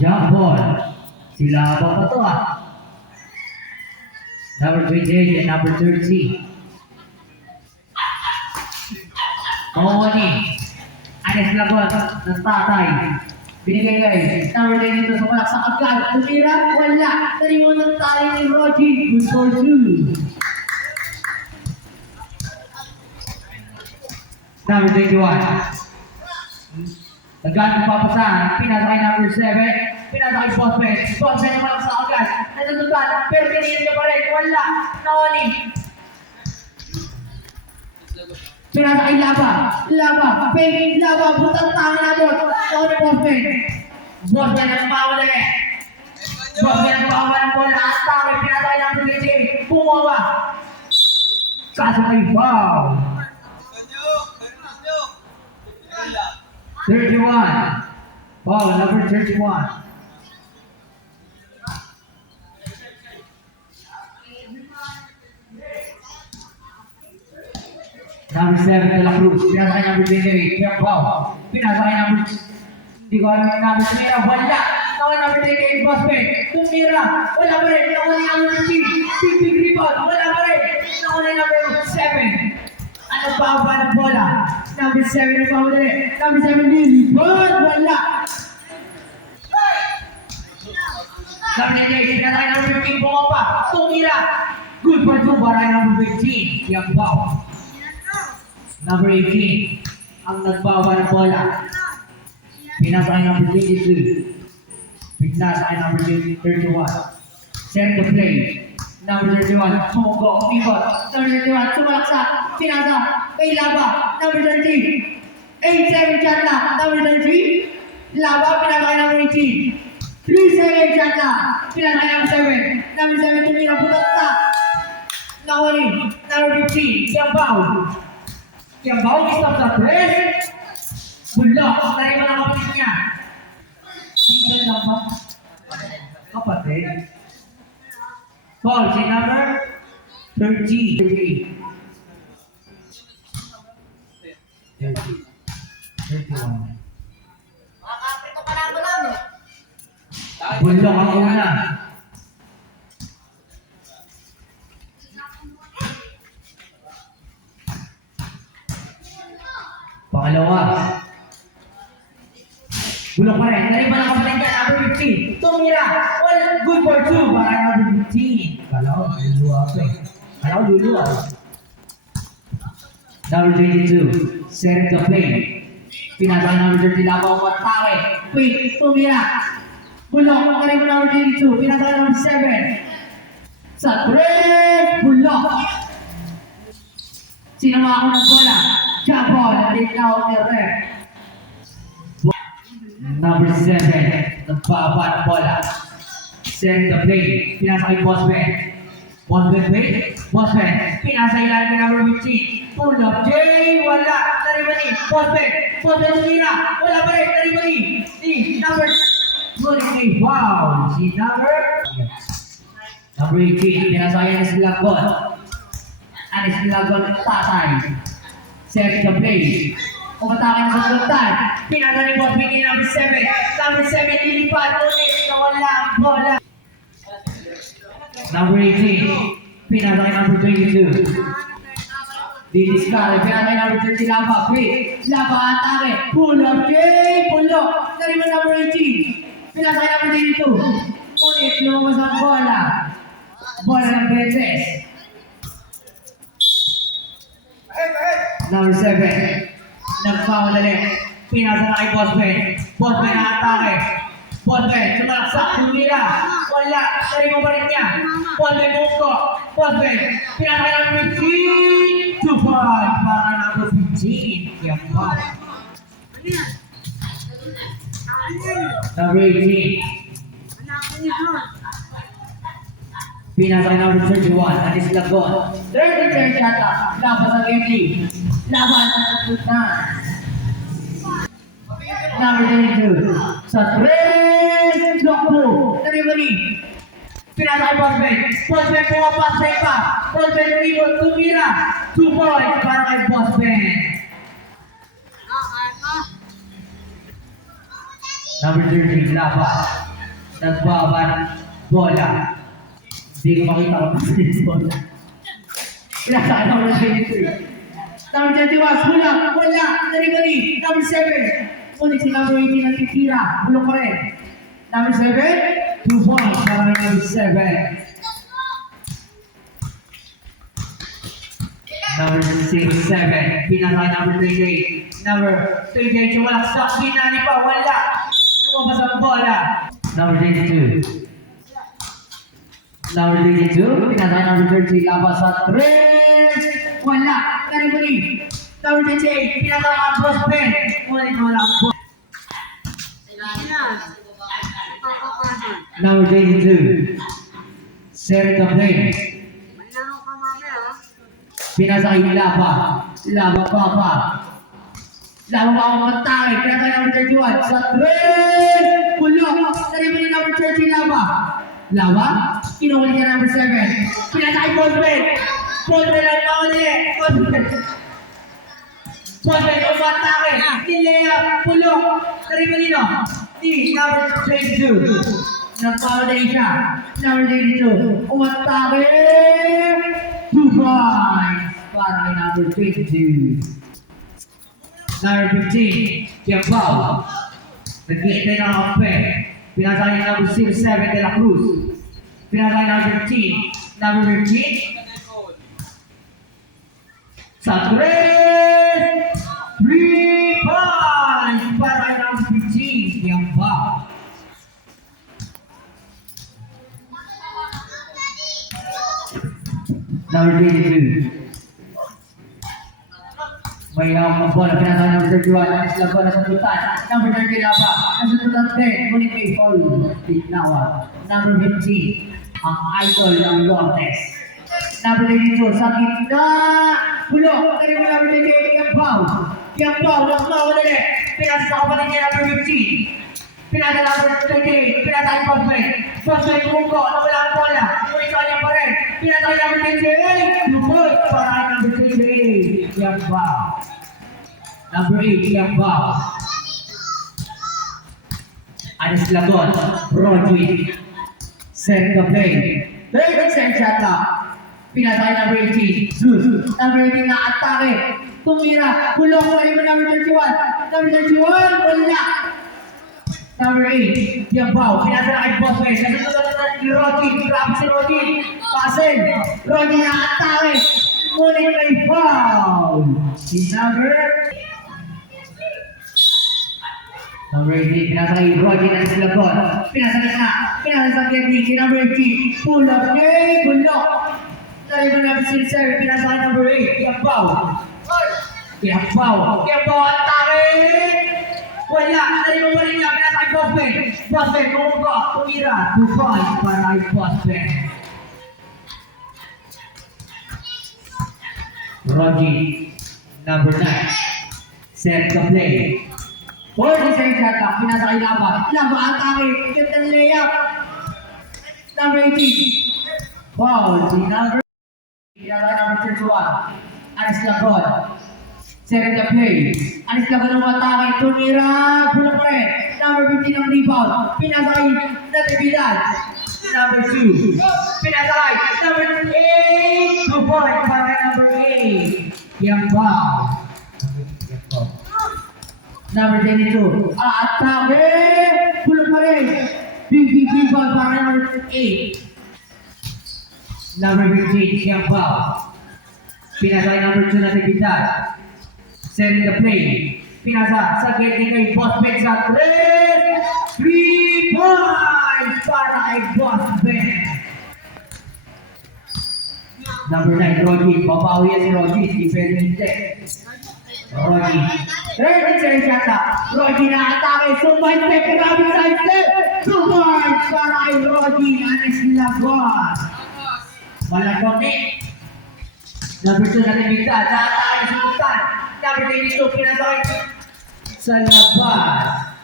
Jump ball. Sila ba pa to ah? Number 28 and number 30. Mahoni. Anes Lagon ng tatay. Binigay guys. Number 10 dito sa malak sa agad. Tumira, wala. Nalimutan tayo ni Rocky. Good for two. Number 21. Nagano papasahan, pinasakay number 7, pinasakay Bosman. Bosman naman ang sa agad, natutupan, pero pinigil ka pa rin, wala, nawali. Pinasakay Laba, butang tangan na doon, nawali Bosman. Bosman ang pawala eh. Bosman ang pawala ng bola, at tawag, pinasakay number 28, bumaba. Kasakay, wow. 31. Ball number 31. Number 7 De La Cruz. Pinasakay number 28. Kaya ball. Pinasakay number... Hindi ko alam yung number. Tumira. Wala. Nawala number 28. Bosman. Tumira. Wala pa rin. Nawala yung number 15. Big rebound. Wala pa rin. Nawala yung number 7. Ano pa ang ng bola? Number 7 ang pawala rin. Number 7 Lily. Wala. Number 98. Pinasakay number 15. Bumapa. Tumira. Good for two. Baray number 15. Yang baw. Number 18. Ang nagbawa ng bola. Pinasakay number 22. Pinasakay number 31. Set the play. Number 31, sumugo, umikot. Number 31, sumalaksa, pinasa, kay Laba. Number 30, 8-7 shot na. Number 30, Laba, pinasakay number 18. 3-7 shot na, pinasakay number 7. Number 7, tumira, putot na. Nawali, number 15, Kiambao. Kiambao, stop sa press. Bulok, nariman ang kapatid niya. Single lang ba? Kapatid. Ball, si number 30. 31. Makakapit ka pala mo lang eh. Bulok ang una. Pangalawa. Bulok pa rin. Nariban ang kapatid niya, number 15. Tumira. Well, good for two. Para number 15. Kalaw, luluwa pa eh. Kalaw, luluwa. Number 22. Set the play. Pinasang number 30. Labaw ko at take. Wait, tumira. Bulok. Nariban number 22. Pinasang number 7. Sa break. Bulok. Sinama ako ng bola. Jabol. Nalitaw ni Rep. Number 7, nagbaba ng bola. Set the play. Pinasa kay Bosman. Bosman, wait. Bosman. Pinasa ilan kay number 15. Pull up. Jay, wala. Naribani. Bosman. Bosman tumira. Wala pa rin. Naribani. Si number 28. Wow. Si number 18. Pinasa kay Anis Lagon. Anis Lagon tatay. Set the play. Umatakin sa sultan. Pinasa ni Bosman kay number 7. Number 7 lilipat. Ulit. Nawala ang bola. Number 18. Pinasa kay number 22. Didiskare. Pinasa kay number 30. Laba. Quick. Laba atake. Pull up. Jay. Pull up. Nariman number 18. Pinasa kay number 22. Ulit. Lumabas ang bola. Bola ng Beses. Number 7. Nagpawala rin. Pinasa na kay Bosman. Bosman na atake. Bosman, sumaksak. Tumira. Wala. Nariman pa rin niya. Bosman bumuko. Bosman. Pinasa kay number 15. 2-5. Para number 15. Yan pa. Number 18. Pinasa kay number 31. Anis Lagon. 33 shot up. Laban sa Getty. Laban sa Sultan. Number 22. Sa 3. Lokbo. Naribani. Pinasa kay Bosman. Bosman pumapas sa iba. Bosman tumira. 2 points para kay Bosman. Number 13, Lapa. nagbaban bola. Hindi ko makita kung nasa yung bola. Pinasakay number 23. Number 21, kulang, wala, nari-nari. Number 7, ngunit si number 18 ang titira, bulong pa rin. Number 7, 2 points para kay number 7. Number 7, pinasakay number 28. Number 28, yung walang stock, pinali pa, wala. Lumabas ang bola. Number 22. Number 22, pinasakay number 30, labas sa 3. Wala, nari-nari. Number 28, pinasakay ang boss pen. Ngunit wala ang boss. Number 22, Sir Gabriel. Pinasakay Laba. Laba Papa. Laba Papa matake. Pinasakay number 31. Sa 3. Pulok. Nari-nari number 30, Laba. Laba. Kinukulit niya number 7. Pinasakay Bosman. Bosman ang nauli. Bosman. Bosman umatake. Nilea. Pulok. Nari-nari no. Di number 22. Nagpamadali siya. Number 22. Umatake. 2 points para kay number 22. Number 15, Kiambao. Nag-iintay ng kape. Pinasakay ng number 07, De La Cruz. Pinasakay ng number 15. Number 15. Sa 3 points para kay number 15, Kiambao. Number 22. May hawak ng bola, pinasakay number 31. Ang isla bola sa tutan. Number 30, Laba. Ang sa tutan din, ngunit may foul. Tignawa. Number 15, ang idol ng Lourdes. Number 22, sa gitna. Pulo, nari mo number 28, Kiambao. Kiambao, nagmawa na rin. Pinasakay pa niya number 15. Pinasakay number 28, pinasakay Bosman. Bosman, kumungko, nawala ang bola. Ngunit kanya pa rin. Pinasakay number 28, lupot para number 28, Kiambao. Number 8, Kiambao. Anis Lagon, Rodrick. Set the play. Third set shot up. Pinasakay number 18, Zeus. Number 18 na atake. Tumira, kulong ko rin number 31. Number 31, wala. Number 8, Kiambao. Pinasakay Bosman. Nasusunod ni Rodrick. Grabe si Rodrick. Pasen. Rodrick na atake. Ngunit may foul. Si number 18, pinasakay Rodrick na sila Lagon. Pinasakay na. Pinasakay sa Kevin. Si number 18, pull up. Yay! Bulok. Nari mo number 7, pinasakay number 8, Kiambao. Kiambao. Kiambao atake. Wala. Nari mo pa rin niya. Pinasakay Bosman. Bosman, kumungko. Tumira. 2 points para kay Bosman. Rodrick, number 9. Set the play. 40 shot up. Pinasakay Laba. Laba atake. Cute ang layup. Number 18. Foul. Si number 31. Anis Lagon. Set the play. Anis Lagon ang atake. Tumira. Pulang pa rin. Number 15 ang rebound. Pinasakay Natividad. Number 2. Pinasakay. Number 8. 2 points para kay number 8. Kiambao. Number 22. Atake. Pulang pa rin. Big rebound para kay number 8. Number 15. Kiambao. Pinasakay number 2 Natividad. Setting the play. Pinasa sa gate ni kay Bosman sa 3 points para kay Bosman. Number 9, Rodrick. Babawi yan si Rodrick. Di pwede hindi. Rodrick. Third shot up. Rodrick na atake. Sumbay step. Grabe side step. 2 points para kay Rodrick. Anis Lagon. Malagong ni. Number 2 natin bigta. Tatake sa tutan. Number 22, pinasakay sa labas.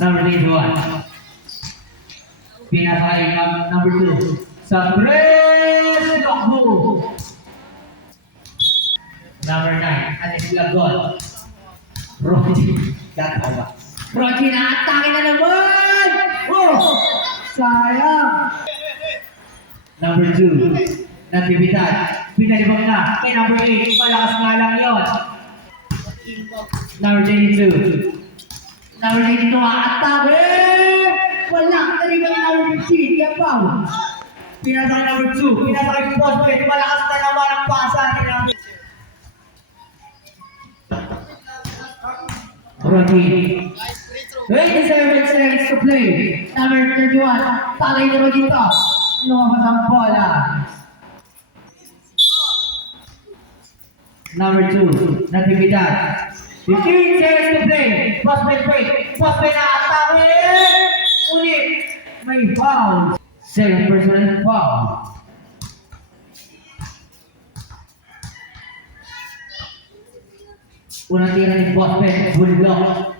Number 21. Pinasakay number 2 sa press. Lokbo. Anis Lagon. Roji. Gatawa. Roji na atake na naman! Oh! Sayang! Number 2. Natividad. Pinalibang na. Kay number 8. Malakas nga lang yun. Number 22. Number 22. Atake! Wala. Nalibang yung number 15. Kaya Pao. Pinasakay number 2. Pinasakay yung prospect. Malakas na naman ang pasa. Rocky. 27 seconds to play. Number 31. Tagay ni Rocky to. Lumabas ang bola. Number 2. Natividad. 15 seconds to play. Prospect break. Prospect na atake. Ulit. May foul. Second personal foul. Unang tira ni Prospect. Bulldog.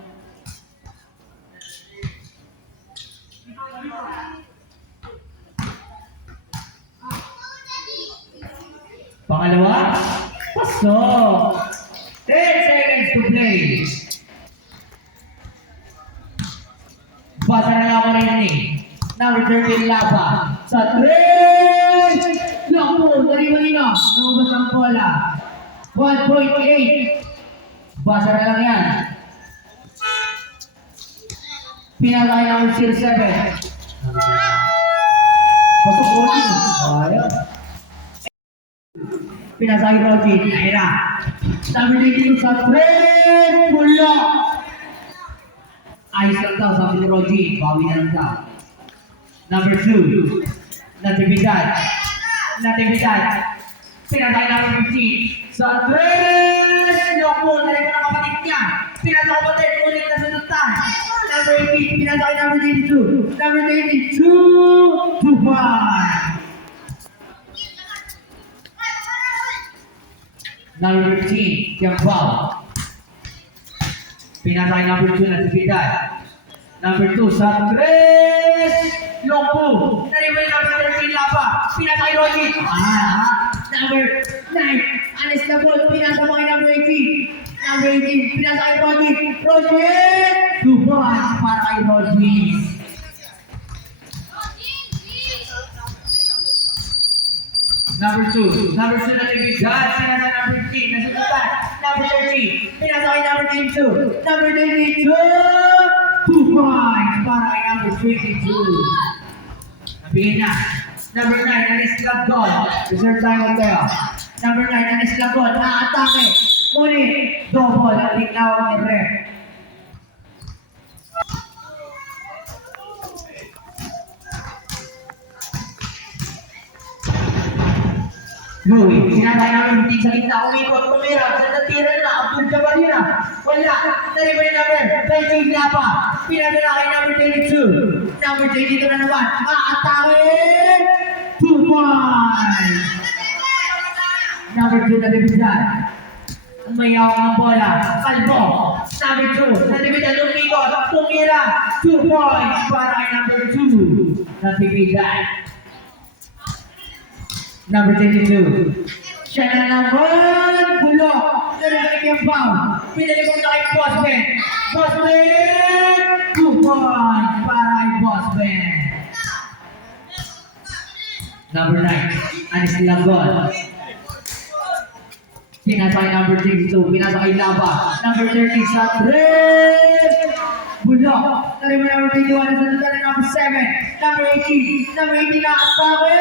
Pangalawa, pasok. 10 seconds to play. Basa na lang rin ni number 13 Lapa. Sa 3! Loko, dali-dali na. Lumabas ang bola. 1.8. Basa na lang yan. Pinagay ng 07. Pasok ko rin. Ayaw. Pinasay Rocky, Naira. Sabi dito sa friend, pula. Ayos lang daw, sabi ni Rocky, bawi na lang daw. Number 2, Natividad. Natividad. Pinasay number 15. Sa friend, loko, nalagay ng kapatid niya. Pinasay kapatid, ulit na sanutan. Number 18, pinasay number 22. Number 22, Tupan. Number 15, Kiambao. Pinasay number 2 na Natividad. Number 2, sa 3, Lompo. Nariway number 13, Lapa. Pinasay Rocky. Number 9, Anis Labol. Pinasay mo kay number 18. Number 18, pinasay Rocky. Rocky! 2 points para kay Rocky. Number 2 na Natividad. Pinasay number 15. Nasunutan. Number 13. Pinasay number 22. Number 22. 2 points para kay number 22. Nabigyan na. Number 9, Anis Lagon. Reserve time lang tayo. Number 9, Anis Lagon. Naatake. Ngunit, double ang tinawag ni Rep. Louie, sinatay namin bitin sa gitna, umikot, tumira, sa natira na, Abdul Jabbar yun na. Wala, nariba yung number, 20 na pa. Pinadala kay number 22. Number 22 na naman, atake! 2 points! Number 2 na Natividad. Umayawak ang bola, Kalbo. Number 2, Natividad, umikot, tumira, 2 points para kay number 2. Natividad. Number 22. Siya na naman! Bulok! Narinig yung bound. Pinalibang na kay Bossman. Bossman! 2 points para kay Bossman. Number 9. Anis Lagon. Pinasa kay number 32. Pinasa kay Lava. Number 30 sa red. Bulok. Narinig number 21 na sa number 7. Number 18. Number 18 na atake.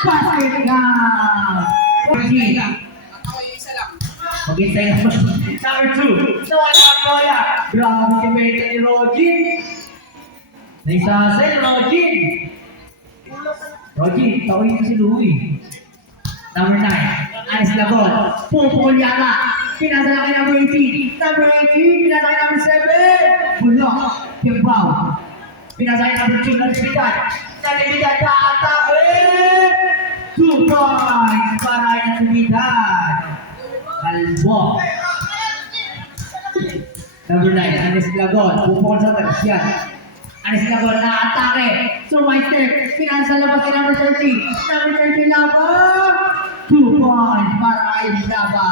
Basket down! Okay, sa'yo naman. Number 2, nawala ang bola. Grabe si Meta ni Rogin. Naisasay, Rogin. Rogin, tawin ko si Louie. Number 9, Anis Lagon. Pupukul yata. Pinasa na kay number 18. Number 18, pinasa kay number 7. Bulok. Kimbao. Pinasa kay number 2, Natividad. Natividad na atake. 2 points para kay Natividad. Kalbo. Number 9, Anis Lagon. Pupukol sa tagas yan. Anis Lagon na atake. So my step. Pinasa labas kay number 30. Number 30 Lapa. 2 points para kay Lapa.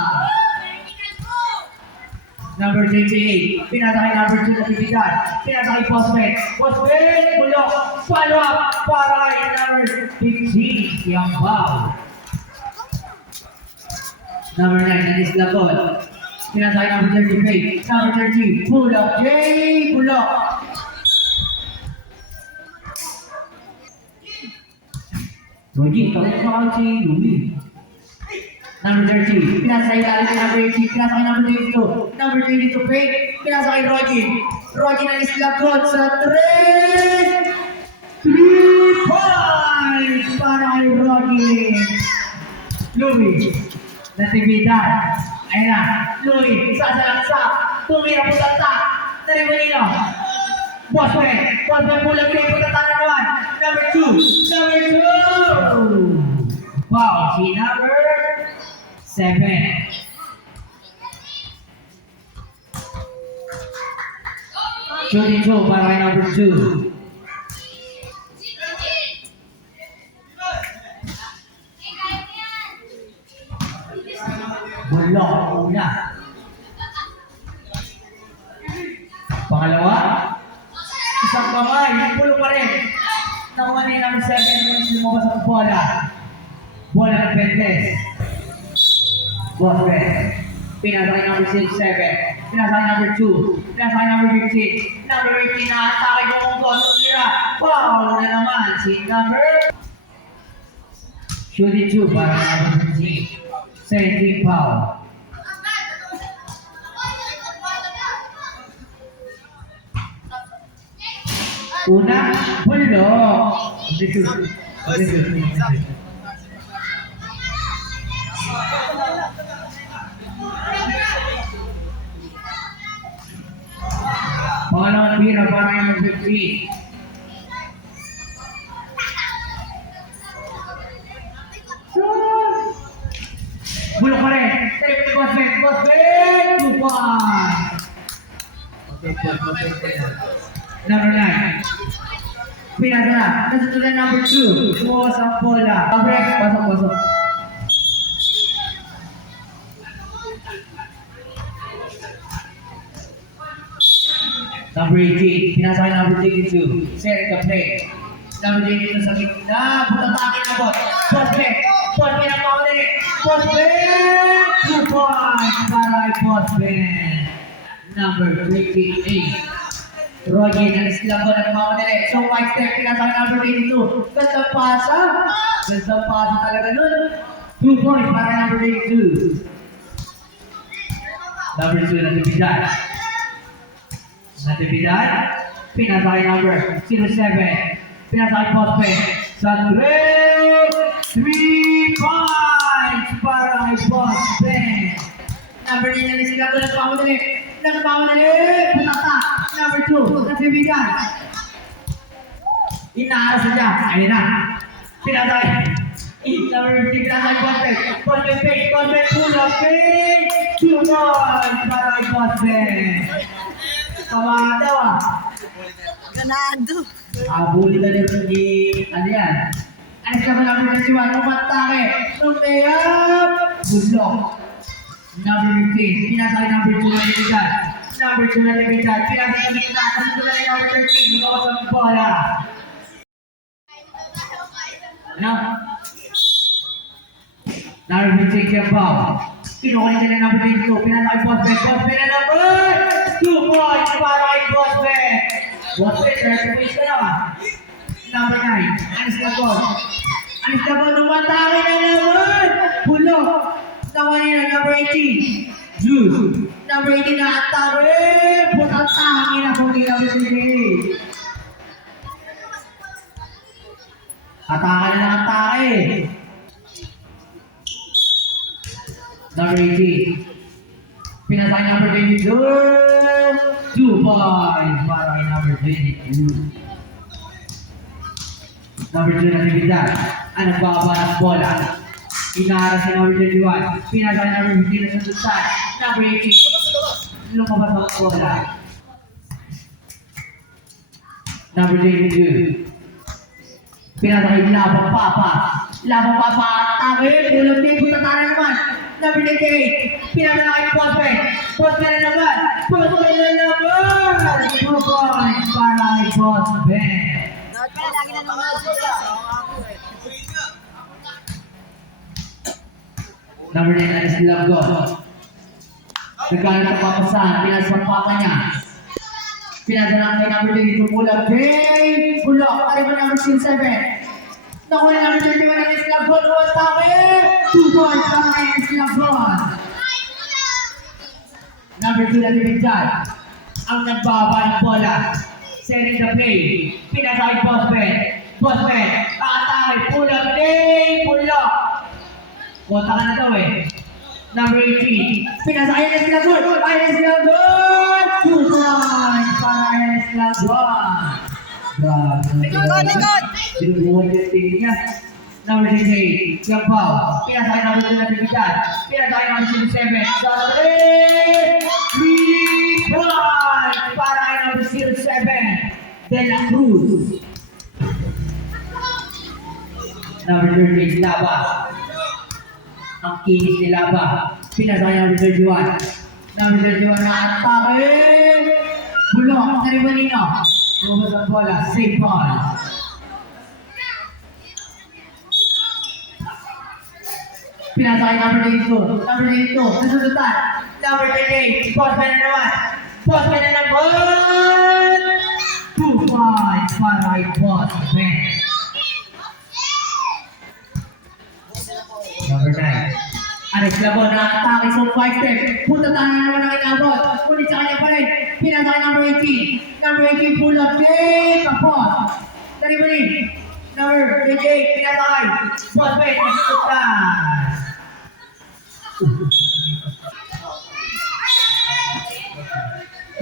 Number 28, pinasa kay number 2 na bibigyan. Pinasa kay Postman. Postman, bulok. Follow up para kay number 15, Yang Bao. Number 9, Anis Lagon. Pinasa kay number 35. Number 30, bulok. Jay, bulok. Rogi, kaya pa si Lumi. Number 30, pinasa kay number 18, pinasa kay number 22, number 22, fake, pinasa kay Rogi. Rogi na islagot sa 3 points para kay Rogi. Louie, natividad. Ayun na, Louie, sasalaksa, tumira po tata, Tarimanino. Bosman pulang din po tata na naman. Number 2. Wow, si number 7. Shooting 2 para kay number 2. Bulok ang una. Pangalawa, isang kamay, pulo pa rin. Nakuha ni number 7 lumabas ang bola. Bola ng Pentes. Bosman. Pinasa kay number 7. Pinasa kay number 2. Pinasa kay number 15. Number 15 na atake ko kung doon. Tira. Foul na naman si number. Shooting 2 para kay number 15. 17 foul. Una, bulok. Pangalawang tira para kay number 15. Bulok pa rin. Tayo ni Bosman. Bosman! Tupan! Number 9. Pinasa na. Nasa tulan number 2. Buwas ang bola. Break. Pasok. Number 18. Pinasa kay number 22. Seri ka play. Number 22 sa gitna. Butatake na bot. Bosman! Bosman ang pauli. Bosman! 2 points para kay Bosman. Number 28. Rogi na islago ng mga madali. So, white step, pinasa kay number 22. Gandang pasa. Gandang pasa talaga nun. 2 points para kay number 22. Number 2 na Tibidan. Pinasa kay number 07. Pinasa kay Postman. Sa 3 points para kay Postman. Number 9 na islago ng mga madali. Punata. Number 2, Natividad. Inaaras na siya. Ayun na. Pinatay. Number 3, pinatay Bosman. Bosman fake. Bosman pull-up fake. 2 points para kay Bosman. Tamaan daw ah. Ganado. Abuli na rin ni... Ano yan? Alis ka ba number 21? Umatake. Tumeyap. Bulok. Number 15, pinasa kay number 2 na Tibidan. Number 2 na Tibidan, pinasa kay gitna. Kasi ito na kay number 13, lumawas ang bola. Ano? Number 15, Kiabaw. Kinukunin nila number 22, pinasa kay Bosman. Bosman na number 2 points para kay Bosman. Bosman, 30 points ka lang ah. Number 9, Anis Lagon. Anis Lagon, umatake na naman. Bulok. Nakuha nila number 18, Juice. Number 18 na atake. Putatangin na kung nila binigay. Atake na ng atake. Number 18. Pinasay number 22. 2 points para kay number 22. Number 2 na Tibidan. Ang nagbaba ng bola. Inaara si number 21. Pinasa kay number 15 na sundutan. Number 18. Lumabas ang bola. Number 22. Pinasa kay Labang Papa. Labang Papa. Atake. Pulang din. Putatara naman. Number 98, pinadala kay Bosman. Bosman na naman. Bosman na naman. 2 points para kay Bosman. Dapat pala lagi na naman si Jess. Number 9, Anis Labgon. Nagkaroon ng papasahan, pinasa sa papa niya. Pinadala kay number 22, Bulak. Jay! Bulak, pari mo number 7. Naku na number 21, Anis Labgon. Uwatake! 2 points para kay Anis Labgon. Number 2 na Bibigyan. Ang nagbaba ng bola. Setting the play. Pinasa kay Bosman. Bosman, pakatake. Bulak. Jay! Bulak! Kota ka na daw eh. Number 18. Pinasa kay Anis Labgon. Anis Labgon! 2 points para Anis Labgon. Grabe. Likod! Binubuhan yung tingin niya. Number 68. Yampaw. Pinasa kay number 2 na Bibigyan. Pinasa kay number 7. Sa 3 points para kay number 07. De La Cruz. Number 38. Laba. Ang kinis ni Laba. Pinasa kay number 31. Number 31 na atake. Bulok. Naribanino. Lumabas ang bola. Safe ball. Pinasa kay number 82. Number 82. Nasusutan. Number 38. Bosman na naman. Bosman na naman. 2 points para kay Bosman. Number 9. Anis Labon na atake sa 5 step. Punta tayo na naman ang inabot. Ngunit sa kanya pa rin. Pinasa kay number 18. Number 18 pull up. Jay! Kapos. Dari ba rin? Number 28. Pinasa kay Bosman. Nasusutan.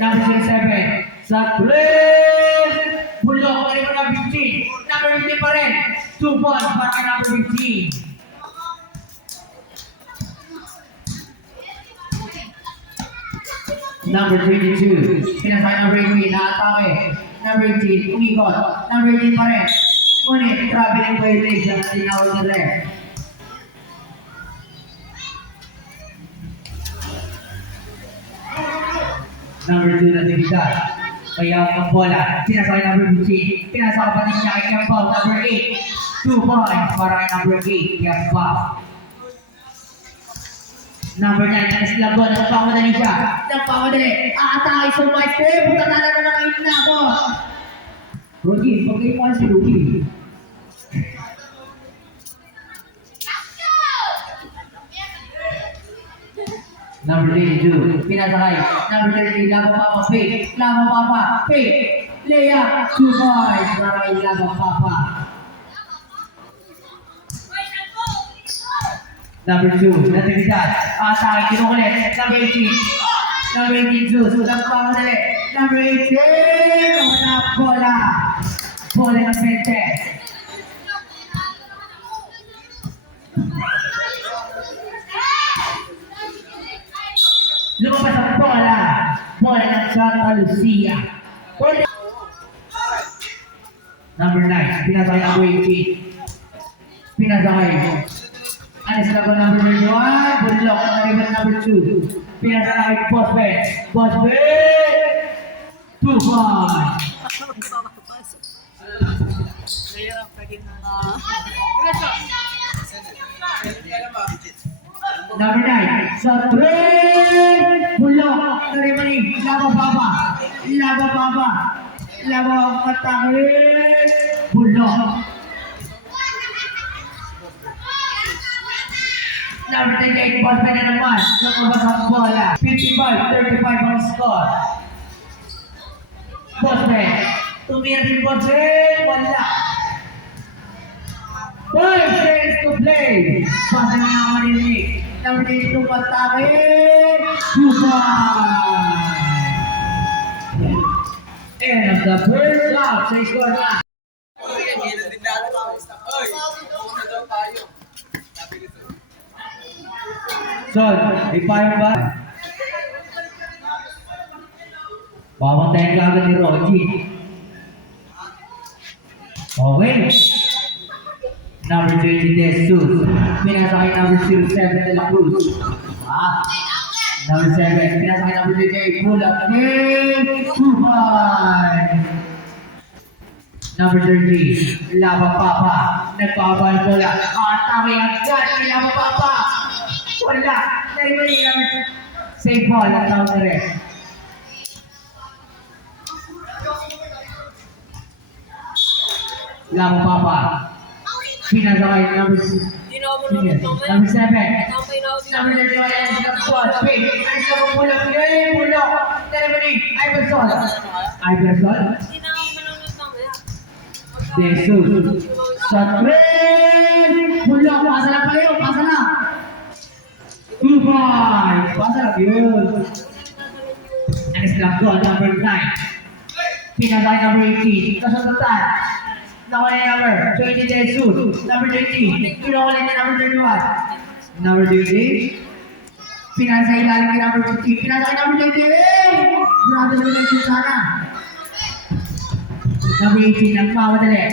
Number 27. Sa 3. Bulok. Dari ba number 15? Number 15 pa rin. 2 points para kay number 15. Number 22, pinasay number 18, na-atake. Number 18, umikot. Number 18 pa rin. Ngunit, traveling violation na tinawag na left. Number 2 na Dividal. Kaya ang bola, pinasay number 15. Pinasay kapatid niya kay Kembaw, number 8. 2 points para kay number 8, Kembaw. Number 9, Anis Labon, nagpamadali siya. Nagpamadali. Aatake sa white step. Punta na naman ang inabo. Rudy, pag kayo pa si Rudy. Number 32, pinasakay. Number 33, Lava Papa, fake. Lava Papa, fake. Leia, 2 points. Maraming Lava Papa. Number 2, Natividad. Atake, kinukulit. Number 18. Number 18, Zeus. Nagpamadali. Number 18. Wala bola. Bola ng 20. Lumabas ang bola. Bola ng Santa Lucia. Number 9, pinasakay number 18. Pinasakay. Anis Labon number 21, Bulok na number 2. Pinasakay Bosman. Bosman! 2 points. Number 9, sa 3, Bulok na Lava Papa. Lava Papa. Lava Patake. Bulok. Number 38, Bosman na naman. Lumabas ang bola. 55-35 ang score. Bosman. Tumira si Bosman. Wala. 5 seconds to play. Basa na nga marinig. Number 32, Patake. 2 points. End of the first half. Sa score na. So, ipayo ba? Pamantayin ka agad ni Rocky. Okay. Number 20, Jesus. Pinasakay number 07, De La Cruz. Number 7, pinasakay number 28, Pulang Nick Tuhay. Number 30, Lava Papa. Nagpapal bola. Atake agad ni Lava Papa. Wala. Dahil number save ball ang tawag na rin. Lava Papa. Pinasakay number 6. Number 7. Number 31, Iverson. Wait, ang sabang pulang. Pulang. Delivery, Iverson. Iverson. Jesus. Shot rin. Pulang. Pasa na kayo. Pasa na. Goodbye. Pasa na. Yun. Anis lang goal. Number 9. Pinasakay number 18. Kasundutan. Nakawala yung number 20, Jesus. Number 20. Pinawala niya number 31. Number 20. Pinasa ilalim kay number 50. Pinasa kay number 28. Grabe naman yung susana. Number 18. Nagmamadali.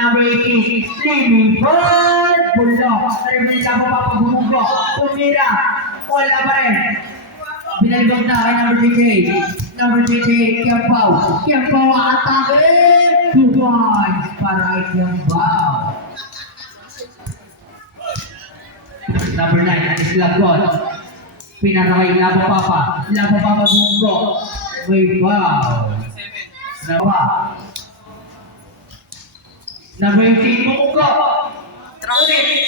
Number 18. Slimming Bird. Bulldog. Narinig sa papapagumugo. Tumira. Wala pa rin. Pinalibog na kay number 28. Number 28. Kiampaw. Kiampaw atake. 2 points para kay Kiampaw. Number 9, Islam God. Pinakakay Lava Papa. Lava Papa Bungo. May foul. Nawa. Number 18, Bungo. Ulit.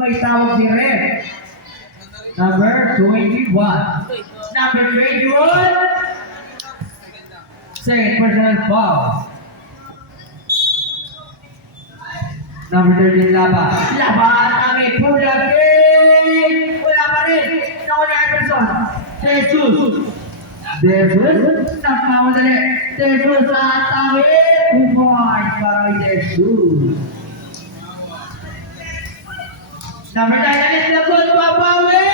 May tawag si Red. Number 21. Number 21. Second personal foul. Number 13, Lava. Lava atake. Pulang game. Wala pa rin. Nakawala yung person. Jesus. Nagmamadali. Jesus atake. 2 points para kay Jesus. Number 9, Anis Lagon. Papawi.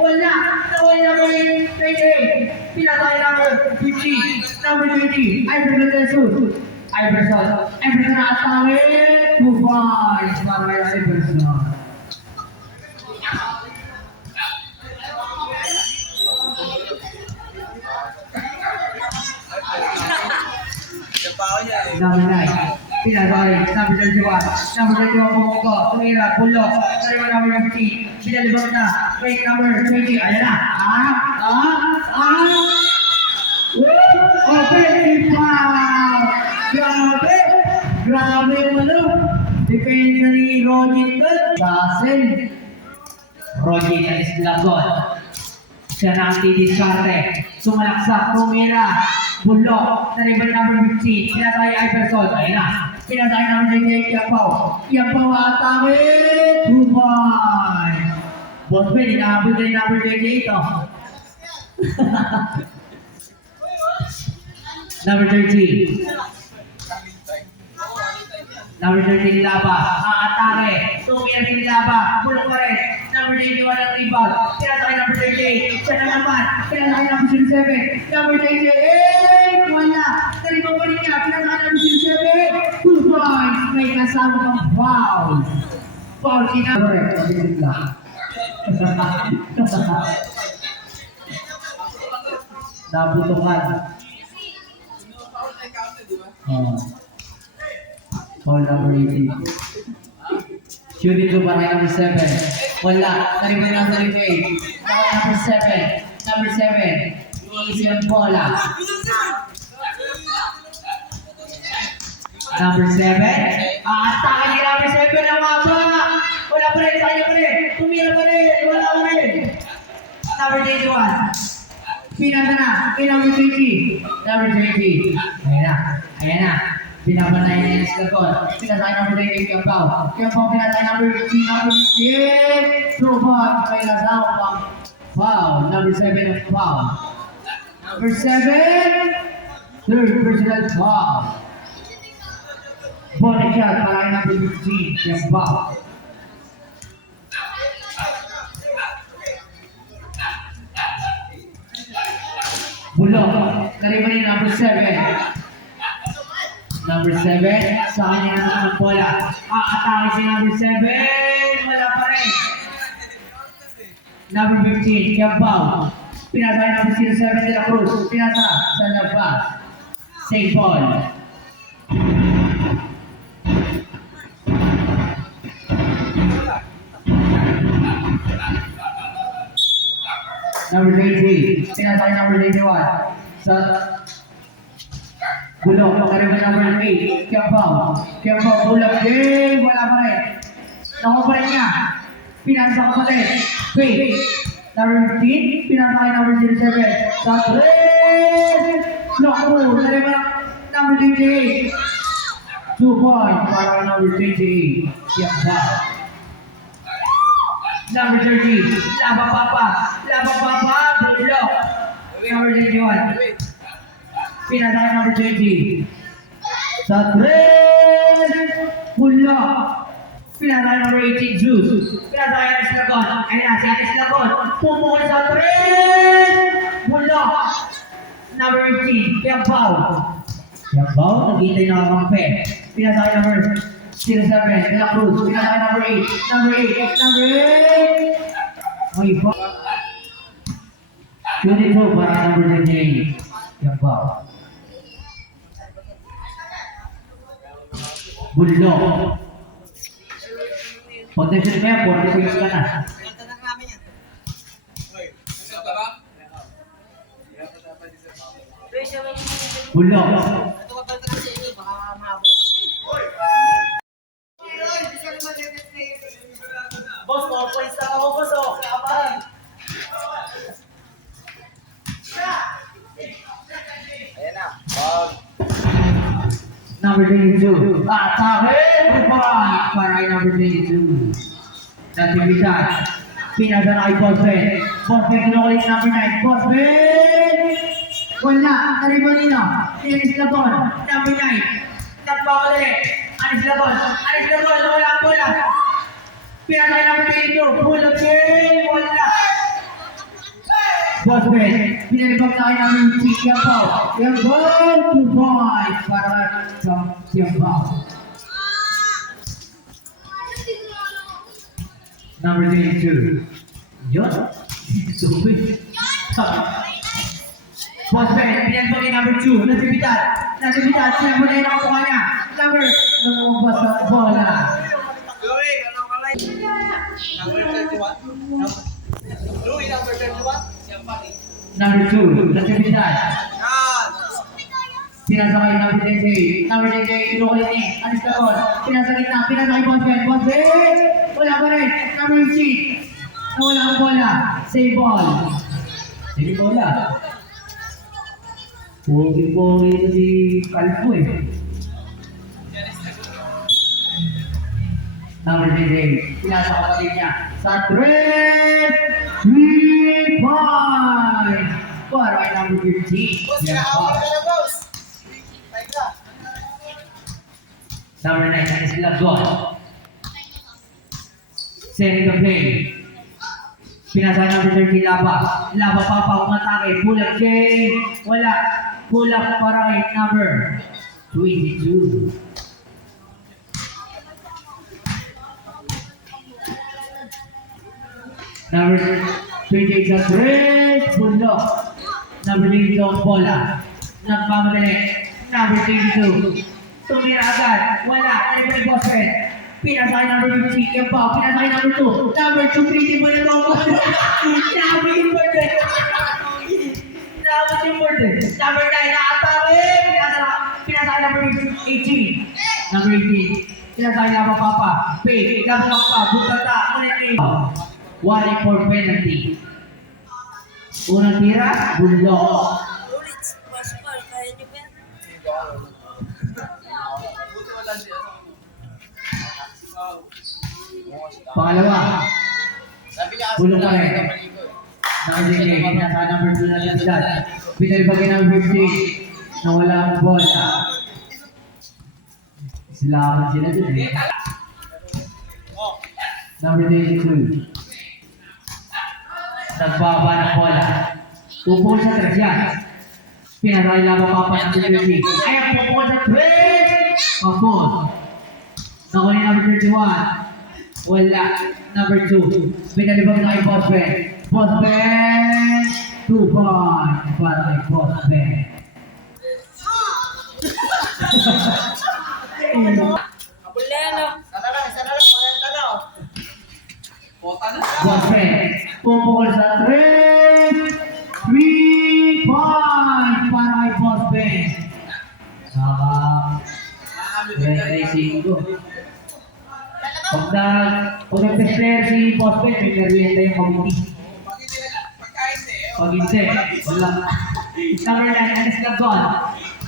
Wala. Nakawala number 28. Pinatay number 50. Number 20. Iverson Jesus. Iverson atake. 2 points para kay Iverson. Number 9. Pinasakay. Number 31. Number 31 Bumuko. Tumira. Bulok. Sariwa number 15. Pinalibog na. Wait, number 20. Ayan na. Offensive foul! Grabe yung ano. Depensa ni Roger Dassel. Roger Lagon. Siya na ang tidiskarte. Sumalaksak. Tumira. Bulok. Sariwa number 15. Pinasakay Iverson. Ayan na. Pinasakay number 28. Kiampaw. Kiampaw atake. 2 points. Boss Ben, inaabot na yung number 28. Number 13. Number 13 Lava. Atake. Tumira si Lava. Bulok pa rin. Number 21 ang rebound. Pinasakay number 38. Siya na naman. Pinasakay number 07. Number 38. Wala. Naribang pa rin niya. Pinasakay number 07. 2 points. May kasama kang foul. Foul sinabore. Pag-isip lang. Nabutukan. Foul number 18. Shooting to para number 7. Wala. Nariban lang sa 38. Number 7. Number 7. Easy ang bola. Number 7. Atake ni number 7 ang maba. Wala pa rin. Kaya pa rin. Tumira pa rin. Wala pa rin. Number 21. Pinasa na. Number 20. Number 20. Ayan na. Ayan na. Pinapatay na yung Lagon. Pinatay number 28 Kiampaw. Kiampaw pinatay number 15. Number 15. Throw ball. May lasaw pang foul. Number 7 ang foul. Number 7. Third personal foul. Body shot para kay number 15. Kiampaw. Bulok. Kariban ni number 7. Number Number 7, sa kanya naman ang bola. Atake si number 7, wala pa rin. Number 15, Yabaw. Pinasa kay number 07, De La Cruz. Pinasa sa labas. Safe ball. Number 23, pinasa kay number 21. Sa bulok, pagkariban number 8, Kiabaw. Kiabaw, bulok din, wala pa rin. Nakuha pa rin niya. Pinasa ka palit. Wait. Number 15, pinasa kay number 07. Sa 3! Naku, nariban number 28. 2 points para kay number 28. Kiabaw. Number 30, Laba Papa. Laba Papa, bulok. Number 21. Pinasa kay number 20. Sa 3! Bulok. Pinasa kay number 18, Zeus. Pinasa kay Anis Lagon. Ayan na, si Anis Lagon. Pumukul sa 3! Bulok. Number 18, Kiabaw. Kiabaw, naghihintay na kakampi. Pinasa kay number 07, De La Cruz. Pinasa kay number 8. Number 8. Number 8! May iba. 22 para number 28. Kiabaw. Bulldog. Potential kaya, 40 points ka na. Bulldog. Boss, mga points na ako, boss. Oh, kakabahan. Ayan na. Number 22. Atake! Goodbye! Para kay number 22. Nativitan. Pinasa na kay Boss Ben. Boss Ben kinukulit number 9. Boss Ben! Wala. Naribanino. Anis Lagon. Number 9. Nagpakali. Anis Lagon. Anis Lagon. Wala ang bola. Pinasa kay number 22. Bulog game. Wala. Boss Ben, pinalibag na kay namin si Kiabaw. Kiabaw, 2 points para sa Kiabaw. Number 22. Yun. Stupid. Boss Ben, pinalibag kay number 2. Nasibitan. Nasibitan. Sinabi na yun ang kuha niya. Number, lumabas sa bola. Louie, anong kalay? Number 31? Louie, number 31? Number 2. Nasibitan. Yan! Pinasa kay number 10. Number 10, inukulit ni Anis Lagon. Pinasa gitna, pinasa kay Boss Ben. Boss Ben! Wala pa rin. Number 6. Nawala ang bola. Save ball. Save bola. Pogi-pogi ito si Calvo eh. Number 10. Pinasa ka pa rin niya. Sa 3 points! Para kay number 15. Boss, Yeah, kinakawa ka na, boss. Tayo ka. Number 9, Anis Lagon. Second of play. Pinasa number 30, Laba. Laba Papa, umatake. Pull-up game. Wala. Pull-up para kay number 22. Number 28 sa 3. Pull-up. Number 22 ang bola. Nagmamadali. Number 22. Tumira agad. Wala. Ano ba yung boss red? Pinasa kay number 15. Kiabaw. Pinasa kay number 2. Number 2. Pretty mo na ito. Sinabi yung birthday. Sinabi yung birthday. Number 9. Nakatari. Pinasa kay number 18. Number 18. Pinasa kay number Papa. Pay. Number Papa. Butata. Ulit. Wali for penalty. Unang tira. Bulldog. Ulit, Pascal, kaya niyo ba yan? Buti wala siya. Pangalawa. Sabi niya kasi Bulong pa rin. wala maligo eh. Nakajigay, pinasa number 2 na lansan. Pinalibagay ng 15. Nawala ang bola. Silaman sila dun eh. Oh, Number 22. Nagbaba ng bola. Pupukol sa 3 yan. Pinasakay lang ang papa ng 30. Ay, pupukol sa 3. Kapos. Nakuha ni number 31. Wala. Number 2. Pinalibang na kay Boss Ben. Boss Ben! 2 points para kay Boss Ben. Buleno. Isa na lang, 40 na. Boss Ben. Pumukol sa 3. 3 points para kay Boss Ben. Saka 25. Pag nag-best player si Boss Ben, may merienda yung committee. Pag hindi, wala. Number 9, Anis Lagon.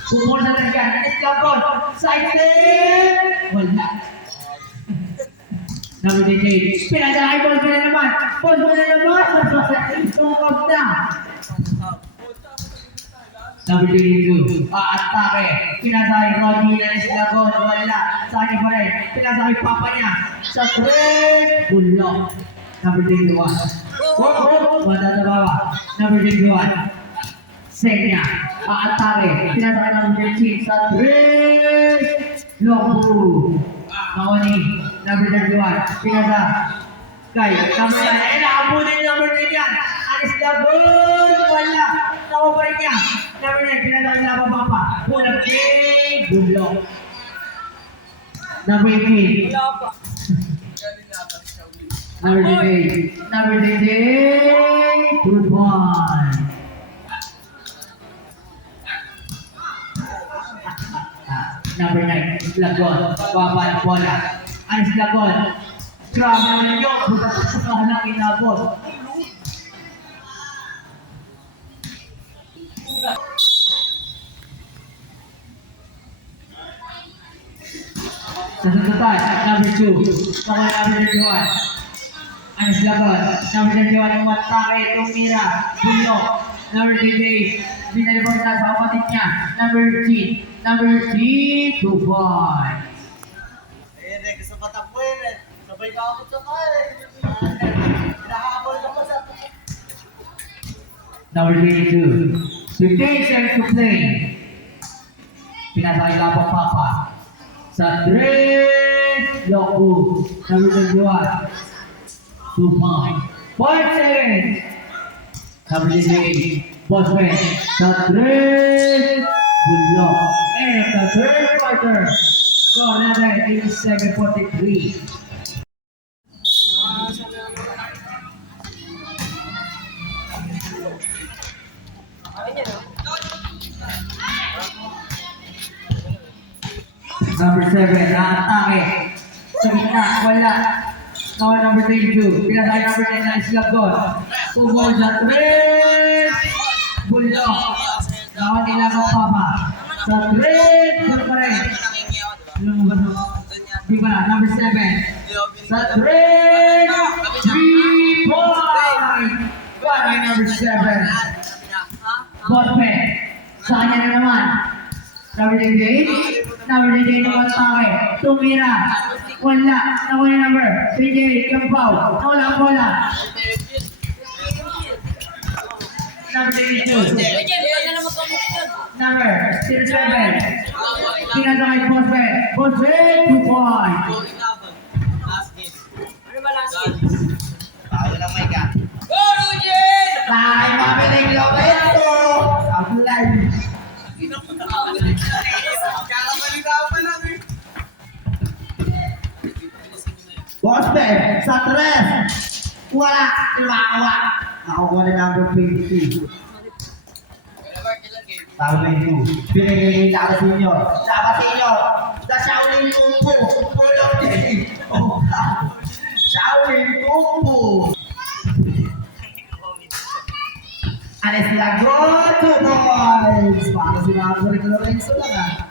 Pumukol sa lagyan, Anis Lagon. Side step! Wala. Number 18, pinadala kay Boss Ben na naman. Boss Ben na naman! Tungkol na. Number 22, atake. Pinasakay Rodney na Anis Lagon. Wala. Sa akin pa rin. Pinasakay Papa niya. Sa 3. Bulok. Number 21. Wala sa baba. Number 21. Senya. Atake. Pinasakay number 13. Sa 3. Lobo. Nakoni. Number 31. Pinasakay. Number 9. Eh, nakabunin yung number 9 yan. Anis Lagon. Wala. Nakabalik niya. Number 9. Pinasakay na Papa. Pulang play. Bulok. Number 18. Wala pa. Number 18. Number 18. Good one. Number 9. Lagon. Baban bola. Anis Lagon. Grabe naman yun. Buta sa kahalang inabot. Sa sundutan, number 2. Nakuha number 31. Anis Lagon. Number 31 yung matake. Tumira. Bulok. Number 38. Binalibang na sa kapatid niya. Number 13. Number 3. 2 points. Eh, gusto pa takbo eh. Sabay ka ako sa kaya. Nakakabol ka pa sa... Number 22. 15 seconds to play. Pinasakay labang Papa. Sa 3. Loku. Number 21. 2 points. 5 seconds. Number 28. Boss Ben. Sa 3. Bulok. And the third quarter. Score natin 87-43. Number 7, naatake. Sa gitna, wala. Nawa number 22. Pinasakay number 9 na Islagon. Pumol sa 3. Bulok. Nawa nila ng Papa. Sa 3. Gol pa rin. Lumabas mo. Di ba na? Number 7. Sa 3. 3 points. Para number 7. Botpe. Sa kanya na naman. Number 28. Number 28 naman pake. Tumira. Wala. Nakuha yung number. 28. Kampaw. Nawala ang bola. Number 22. Number 07. Pinasakay Bospe. Bospe. 2 points. Ano ba last game? Tayo na may ka. Tayo mabiling Lobeto. Abulay. Kakabalita pa lang eh. Bospe. Sa 3. Wala. Lawa. Nakuha na number 22. Tama yung 2. Pinigay sa Abasinyo. Sa Abasinyo. Sa Shaolin Kung Fu. Pulong din. Shaolin Kung Fu. Anis Lagon. 2 points. Para sinabi ko rin Lorenzo lang ah.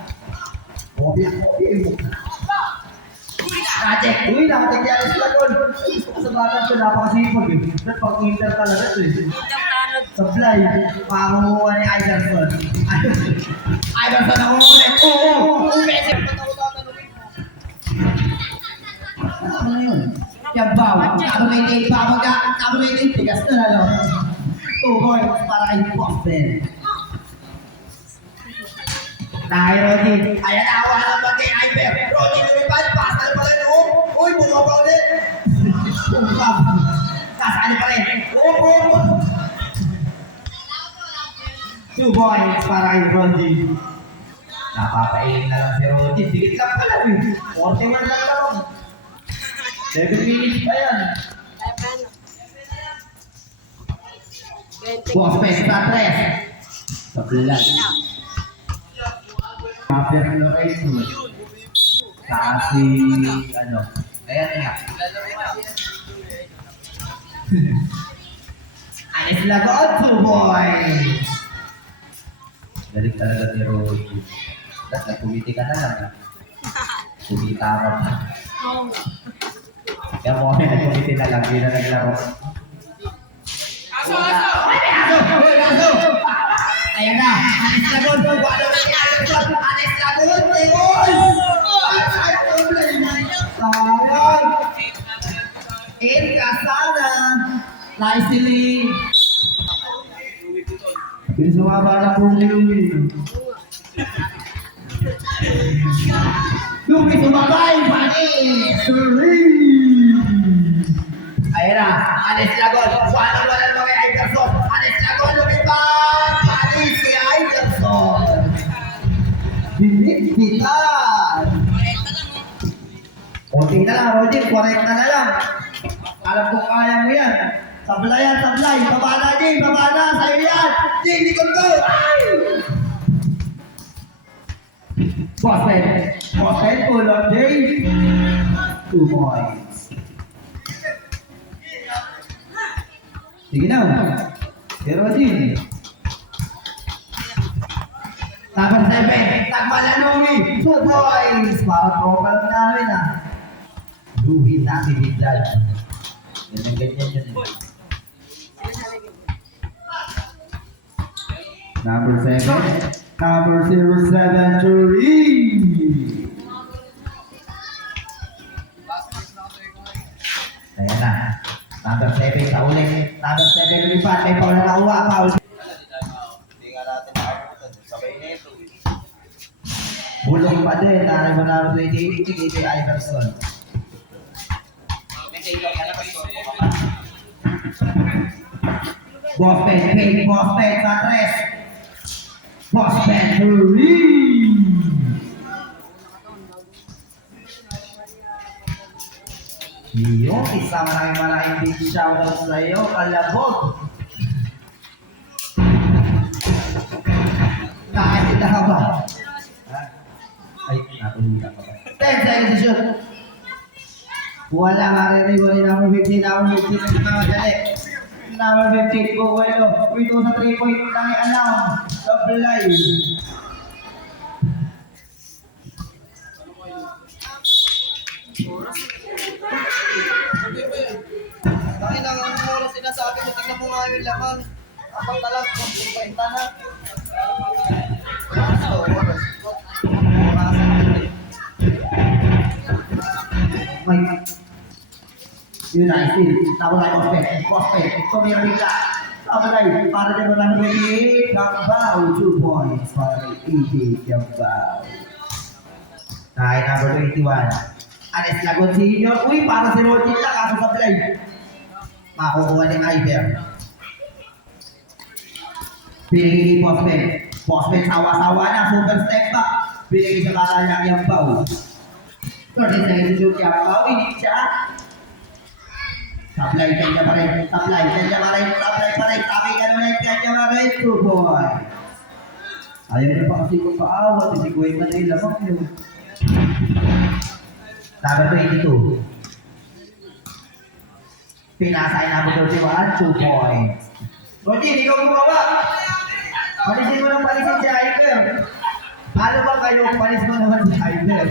Kopya mo. Project. Uy, nakatig ni Anis Lagon. Sa batang ko, napakasipag eh. Pag-inter talaga ito eh. Supply, makakuha ni Iverson. Iverson ako ulit. Oo! Ano yun? Yabaw. Carbonated pa mga. Carbonated. Tigas na lalo. 2 points para kay Boston. Dahil Rodin, ayan na, awa ng bagay, Iber. Rodin, lumipad, pasal pa rin, uy, bumaba ulit. Bumaba. Kasali pa rin. Bumaba. 2 points para kay Rodin. Napapailin na lang si Rodin. Sigit lang pala, 41 lang lang. 7 minutes pa yan. Boss Pes sa 3. Sa plan. Kapir ng Lorenzo. Kasi, ano, ayan nga. Anis lagot, 2 boys. Galing talaga ni Roy. Dapat kumiti ka na lang. Kumita ka pa. Kaya mo kami nagkumiti na lang, hindi na naglaro. Aso, aso! Ayan na, anis lagot. Anis lagot, Teon! Sayang! In ka sana! Nicely! Hindi sumaba na kung Lumi. Lumi sumabay! Panis! Ayan na, anis lagot. Wala naman kay Iverson. Anis lagot, lumipad! Panis si Iverson! Binigbitan! Kunti na lang, Rodin. 40 na lang. Alam kong kaya mo yan. Sablay yan, sablay. Baba na, Jay. Baba na. Sa'yo yan. Jay, likod ko. Ay! Boston. Boston, pull up, Jay. 2 points. Sige na. Pero Rodin. Number 7. Tagmalanumi. 2 points. Para program namin ah. Luhin natin biglan. Ganyan yun. Number 7. Number 07, Jury. Ayan na. Number 7, kaulit. Number 7, lumipat. May paula na uwa. Paul. Hindi nga natin nakakutan. Sabay na ito. Bulong pa din. Narin mo na 28. Sige, kay Iverson. May kailang ka na kasi. Boston, Payne, Boston sa 3. Boston, hurry! Yung isa maraming big shoutout sa iyo, Kalabog. Nakakita ka ba? Ay, nakulitan ka ba? 10 seconds to shoot. Wala mariribo ni number 15, number 15 na mamadali. Number 15, Buwelo. Wito sa 3 point lang i-alarm. Supply. Dahil lang ang oras sinasabi mo, tignan mo nga yung laman. Kapag talag, kung 50 na. Ito, oras. May yun na, still. Tapos tayo prospect. Tumira bigla. Tapos tayo, para din mo lang ready. Kambao, 2 points. Para kay EJ Kambao. Ay, number 21. Anes Lagon Senior. Uy, para si Rodin lang. Kaso sa play. Makukuha ni Iver. Pinigil prospect. Prospect, sawa-sawa na. Super step back. Pinigil sa para niyang Kambao. 30 seconds to shoot Kambao. Init siya. Supply kanya pa rin. Supply kanya pa rin. Supply pa rin. Tapi ka naman kanya pa rin. 2 boy. Ayaw na pa kasi kung paawat. Hindi ko yung manay lamang yun. Number 22. Pinasay na mo 31. 2 points. Rodin, ikaw gumawa. Palisin mo ng palisin si Iver. Ano ba kayo? Palis mo naman si Iver.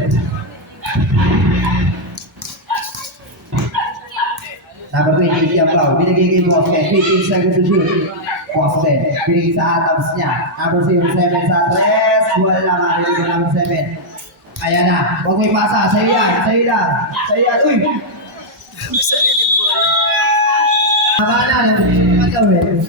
Number 28 Kambao, binigay kay Boston, 15 seconds to shoot. Boston, binigay sa atoms niya. Number 07 sa 3, wala marinig ko number 7. Ayan na, huwag may pasa, sa'yo yan, sa'yo lang. Sa'yo yan, uy! Tama na, yung gawin.